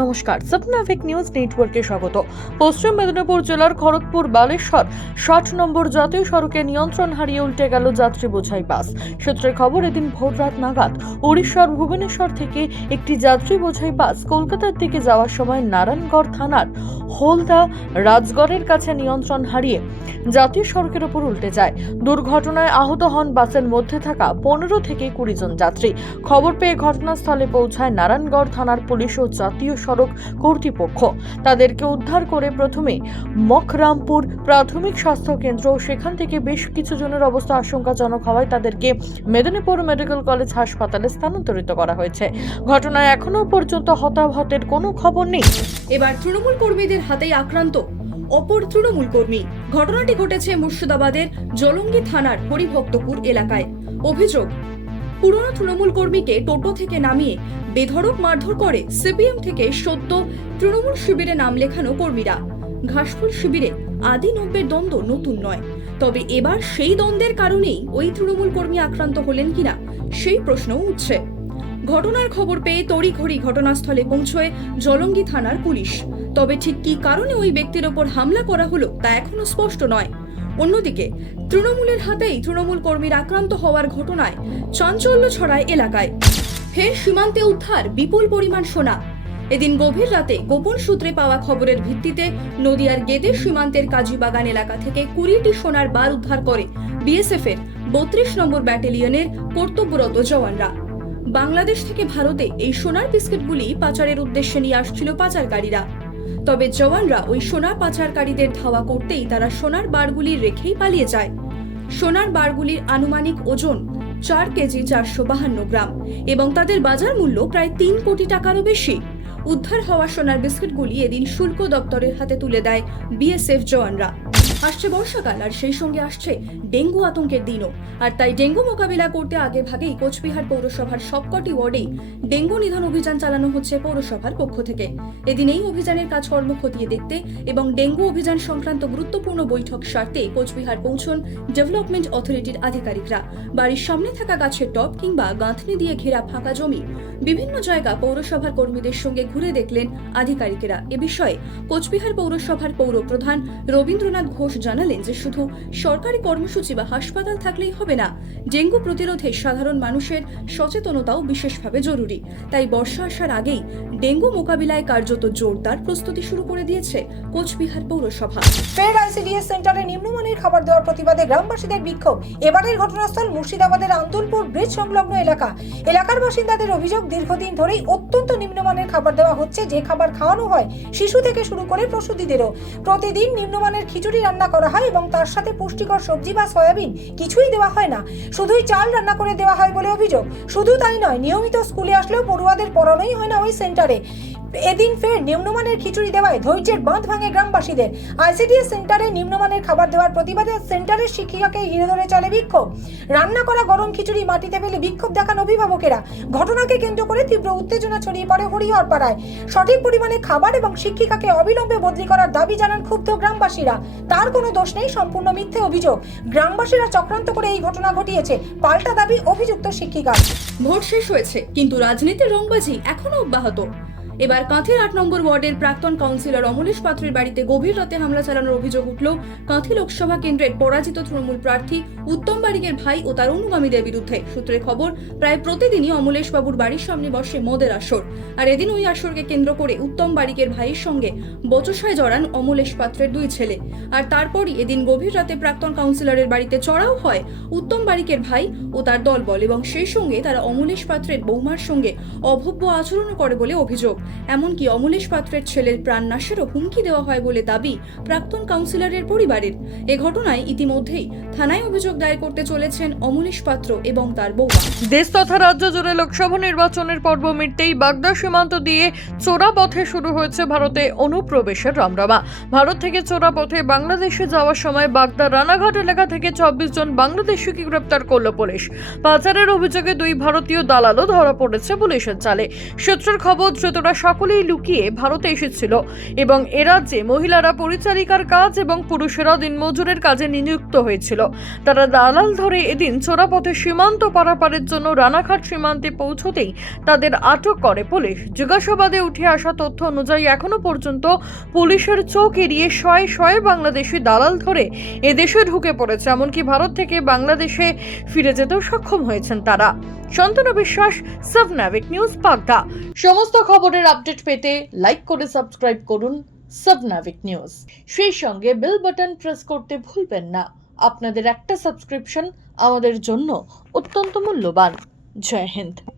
নমস্কার, সপনা fake news নেটওয়ার্কে স্বাগত। পশ্চিম মেদিনীপুর জেলার খড়গপুর বালেশ্বর 60 নম্বর জাতীয় সড়কে নিয়ন্ত্রণ হারিয়ে উল্টে গেল যাত্রী বোঝাই বাস। সূত্রের খবর, এদিন ভোররাত নাগাদ উড়িষ্যার ভুবনেশ্বর থেকে একটি যাত্রী বোঝাই বাস কলকাতার দিকে যাওয়ার সময় নারায়ণগড় থানার হলদা রাজগড়ের কাছে নিয়ন্ত্রণ হারিয়ে জাতীয় সড়কের উপর উল্টে যায়। দুর্ঘটনায় আহত হন বাসের মধ্যে থাকা 15 থেকে 20 জন যাত্রী। খবর পেয়ে ঘটনাস্থলে পৌঁছায় নারায়ণগড় থানার পুলিশ ও জাতীয় সড়ক কর্তৃপক্ষ। তাদেরকে উদ্ধার করে প্রথমে মখরামপুর প্রাথমিক স্বাস্থ্য কেন্দ্র, সেখান থেকে বেশ কিছু জনের অবস্থা আশঙ্কাজনক হওয়ায় তাদেরকে মেদিনীপুর মেডিকেল কলেজ হাসপাতালে স্থানান্তরিত করা হয়েছে। ঘটনায় এখনো পর্যন্ত হতাহতের কোনো খবর নেই। এবার তৃণমূল কর্মীদের হাতেই আক্রান্ত অপর তৃণমূল কর্মী। ঘটনাটি ঘটেছে মুর্শিদাবাদের জলঙ্গি থানার হরিভক্তপুর এলাকায়। অভিযোগ, পুরনো তৃণমূল কর্মীকে টোটো থেকে নামিয়ে বেধড়ক মারধর করে সিপিএম থেকে সদ্য তৃণমূল শিবিরে নাম লেখানো কর্মীরা। ঘাসফুল শিবিরে আদি 90-এর দ্বন্দ্ব নতুন নয়, তবে এবার সেই দ্বন্দ্বের কারণেই ওই তৃণমূল কর্মী আক্রান্ত হলেন কিনা সেই প্রশ্নও উঠছে। ঘটনার খবর পেয়ে তড়িঘড়ি ঘটনাস্থলে পৌঁছয় জলঙ্গি থানার পুলিশ। তবে ঠিক কী কারণে ওই ব্যক্তির ওপর হামলা করা হলো তা এখনো স্পষ্ট নয়। অন্যদিকে তৃণমূলের হাতেই তৃণমূল কর্মীর আক্রান্ত হওয়ার ঘটনায় চাঞ্চল্য ছড়ায় এলাকায়। ফের সীমান্তে উদ্ধার বিপুল পরিমাণ সোনা। এদিন গভীর রাতে গোপন সূত্রে পাওয়া খবরের ভিত্তিতে নদিয়ার গেদে সীমান্তের কাজীবাগান এলাকা থেকে 20টি সোনার বার উদ্ধার করে বিএসএফ এর 32 নম্বর ব্যাটালিয়নের কর্তব্যরত জওয়ানরা। বাংলাদেশ থেকে ভারতে এই সোনার বিস্কিটগুলি পাচারের উদ্দেশ্যে নিয়ে আসছিল পাচারকারীরা। তবে জওয়ানরা ওই সোনা পাচারকারীদের ধাওয়া করতেই তারা সোনার বারগুলি রেখেই পালিয়ে যায়। সোনার বারগুলির আনুমানিক ওজন 4 কেজি 452 গ্রাম এবং তাদের বাজার মূল্য প্রায় 3 কোটি টাকারও বেশি। উদ্ধার হওয়া সোনার বিস্কিটগুলি এদিন শুল্ক দপ্তরের হাতে তুলে দেয় বিএসএফ জওয়ানরা। আসছে বর্ষাকাল, আর সেই সঙ্গে আসছে ডেঙ্গু আতঙ্কের দিনও। আর তাই ডেঙ্গু মোকাবিলা করতে আগে ভাগেই কোচবিহার পৌরসভার সবকটি ওয়ার্ডেই ডেঙ্গু নিধন অভিযান চালানো হচ্ছে পৌরসভার পক্ষ থেকে। এদিন এই অভিযানের কাজকর্ম খতিয়ে দেখতে এবং ডেঙ্গু অভিযান সংক্রান্ত গুরুত্বপূর্ণ বৈঠক সারতে কোচবিহার পৌঁছন ডেভেলপমেন্ট অথরিটির আধিকারিকরা। বাড়ির সামনে থাকা গাছের টব কিংবা গাঁথনি দিয়ে ঘেরা ফাঁকা জমি, বিভিন্ন জায়গা পৌরসভার কর্মীদের সঙ্গে ঘুরে দেখলেন আধিকারিকেরা। এ বিষয়ে কোচবিহার পৌরসভার পৌর প্রধান রবীন্দ্রনাথ ঘোষ জানালেন যে শুধু সরকারি কর্মসূচি বা হাসপাতাল থাকলেই হবে না, ডেঙ্গু প্রতিরোধে সাধারণ মানুষের সচেতনতাও বিশেষভাবে জরুরি। তাই বর্ষা আসার আগেই ডেঙ্গু মোকাবিলায় কার্যত জোরদার প্রস্তুতি শুরু করে দিয়েছে কোচবিহার পৌরসভা। ফের আইসিডিএস সেন্টারে নিম্নমানের খাবার দেওয়ার প্রতিবাদে গ্রামবাসীদের বিক্ষোভ। এবারের ঘটনাস্থল মুর্শিদাবাদের আন্দুলপুর ব্রিজ সংলগ্ন এলাকার বাসিন্দাদের অভিযোগ, দীর্ঘদিন ধরেই অত্যন্ত নিম্নমানের খাবার দেওয়া হচ্ছে। যে খাবার খাওয়ানো হয় শিশু থেকে শুরু করে প্রসূতিদেরও। প্রতিদিন নিম্নমানের খিচুড়ি রান্না করা হয় এবং তার সাথে পুষ্টিকর সবজি বা সয়াবিন কিছুই দেওয়া হয় না, শুধুই চাল রান্না করে দেওয়া হয় বলে অভিযোগ। শুধু তাই নয়, নিয়মিত স্কুলে আসলেও পড়ুয়াদের পড়ানোই হয় না ওই সেন্টারে। এদিন ফের নিম্নমানের খিচুড়ি দেওয়ায় ধৈর্যের বাঁধ ভাঙে গ্রামবাসীদের। আইসিডিএস সেন্টারে নিম্নমানের খাবার দেওয়ার প্রতিবাদে সেন্টারের শিক্ষিকাকে ঘিরে ধরে চলে বিক্ষোভ। রান্না করা গরম খিচুড়ি মাটিতে ফেলে বিক্ষোভ দেখান অভিভাবকেরা। ঘটনাকে কেন্দ্র করে তীব্র উত্তেজনা ছড়িয়ে পড়ে হরিহরপাড়ায়। সঠিক পরিমাণে খাবার এবং শিক্ষিকাকে অবিলম্বে বদলি করার দাবি জানান ক্ষুব্ধ গ্রামবাসীরা। তার কোনো দোষ নেই, সম্পূর্ণ মিথ্যে অভিযোগ। গ্রামবাসীরা চক্রান্ত করে এই ঘটনা ঘটিয়েছে, পাল্টা দাবি অভিযুক্ত শিক্ষিকার। ভোট শেষ হয়েছে, কিন্তু রাজনীতির রংবাজি এখনো অব্যাহত। এবার কাঁথির 8 নম্বর ওয়ার্ডের প্রাক্তন কাউন্সিলর অমলেশ পাত্রের বাড়িতে গভীর রাতে হামলা চালানোর অভিযোগ উঠল কাঁথি লোকসভা কেন্দ্রের পরাজিত তৃণমূল প্রার্থী উত্তম বারিকের ভাই ও তার অনুগামীদের বিরুদ্ধে। সূত্রের খবর, প্রায় প্রতিদিনই অমলেশ বাবুর বাড়ির সামনে বসে মদের আসর। আর এদিন ওই আসরকে কেন্দ্র করে উত্তম বারিকের ভাইয়ের সঙ্গে বচসায় জড়ান অমলেশ পাত্রের 2 ছেলে। আর তারপরই এদিন গভীর রাতে প্রাক্তন কাউন্সিলরের বাড়িতে চড়াও হয় উত্তম বারিকের ভাই ও তার দলবল, এবং সেই সঙ্গে তারা অমলেশ পাত্রের বৌমার সঙ্গে অভব্য আচরণ করে বলে অভিযোগ। এমনকি অমলেশ পাত্রের ছেলের প্রাণনাশেরও হুমকি দেওয়া হয় বলে দাবি প্রাক্তন কাউন্সিলরের পরিবারের। এ ঘটনায় ইতিমধ্যেই থানায় অভিযোগ দায়ের করতে চলেছেন অমলেশ পাত্র এবং তার বৌমা। দেশ তথা রাজ্য জুড়ে লোকসভা নির্বাচনের পর্ব মিটতেই বাগদা সীমান্ত দিয়ে চোরা পথে শুরু হয়েছে ভারতে অনুপ্রবেশের রমরমা। ভারত থেকে চোরা পথে বাংলাদেশে যাওয়ার সময় বাগদা রানাঘাট এলাকা থেকে 24 জন বাংলাদেশিকে গ্রেপ্তার করল পুলিশ। পাচারের অভিযোগে 2 ভারতীয় দালালও ধরা পড়েছে পুলিশের জালে। সূত্রের খবর, ধৃতরা সকলেই লুকিয়ে ভারতে এসেছিল এবং এ রাজ্যে মহিলারা পরিচারিকার কাজ এবং পুরুষেরা দিনমজুরের কাজে নিযুক্ত হয়েছিল। তারা দালাল ধরে এদিন চোরাপথে সীমান্ত পারাপারের জন্য রানাঘাট সীমান্তে পৌঁছতেই তাদের আটক করে পুলিশ। জিজ্ঞাসাবাদে উঠে আসা তথ্য অনুযায়ী এখনো পর্যন্ত পুলিশের চোখ এড়িয়ে শয়ে শয়ে বাংলাদেশি দালাল ধরে এদেশে ঢুকে পড়েছে, এমনকি ভারত থেকে বাংলাদেশে ফিরে যেতেও সক্ষম হয়েছেন তারা। শান্তনু বিশ্বাস, সাবনাভিক নিউজ, পাগদা। সমস্ত খবরের আপডেট পেতে লাইক করে সাবস্ক্রাইব করুন সাবনাভিক নিউজ। সেই সঙ্গে বেল বাটন প্রেস করতে ভুলবেন না। আপনাদের একটা সাবস্ক্রিপশন আমাদের জন্য অত্যন্ত মূল্যবান। জয় হিন্দ।